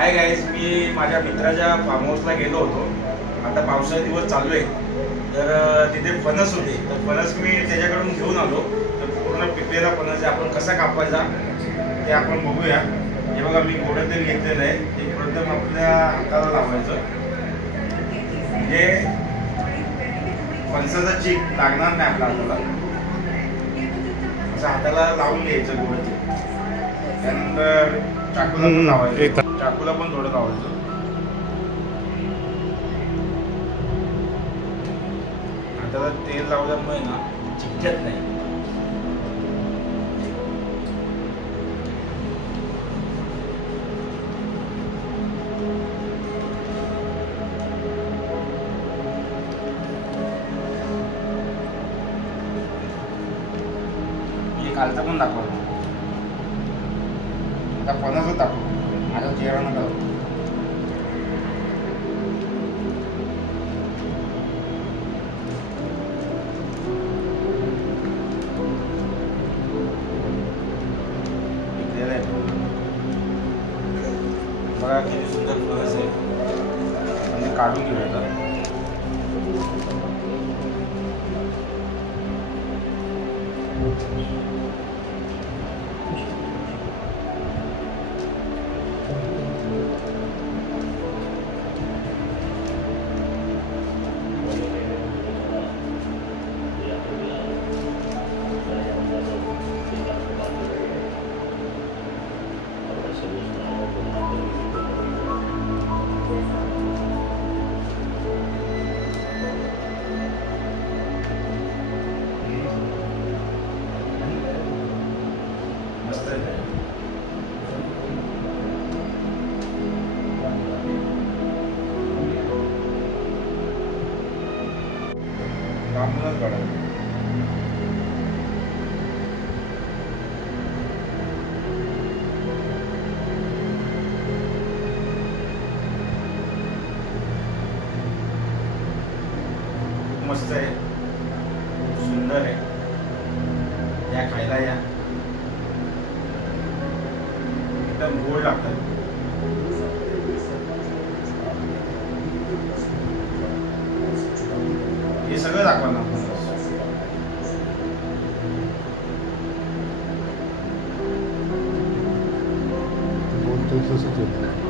Hi guys, मी माझ्या मित्राच्या form हाऊसला गेलो होतो. आता पावसाचे दिवस चालू आहे, तर तिथे फणस होते. तर फणस मी त्याच्याकडून घेऊन आलो. तर पूर्ण पिकलेला फणस आपण कसा कापायचा ते आपण बघूया. हे बघा, मी गोडं तेल घेतलेलं आहे. ते प्रथम आपल्या हाताला लावायचं, म्हणजे फणसाचा चीक लागणार नाही आपल्या हाताला. असं हाताला लावून घ्यायचं गोडं तेल. त्यानंतर चाकूला पण लावायचं, चाकूला पण थोडं लावायचं. हाताला तेल लावल्यामुळे ना चिकटत नाही. हे खालचं पण दाखवलं. आता फणसच दाखव, माझा चेहरा नका. बघा किती सुंदर फणस आहे. म्हणजे काढून घेऊया आता. बांबूनच काढायचं. खूप मस्त आहे, खूप सुंदर आहे. या खायला या, एकदम गोड लागतात. हे सगळं दाखवा ना. बोलतोय तसंच आहे.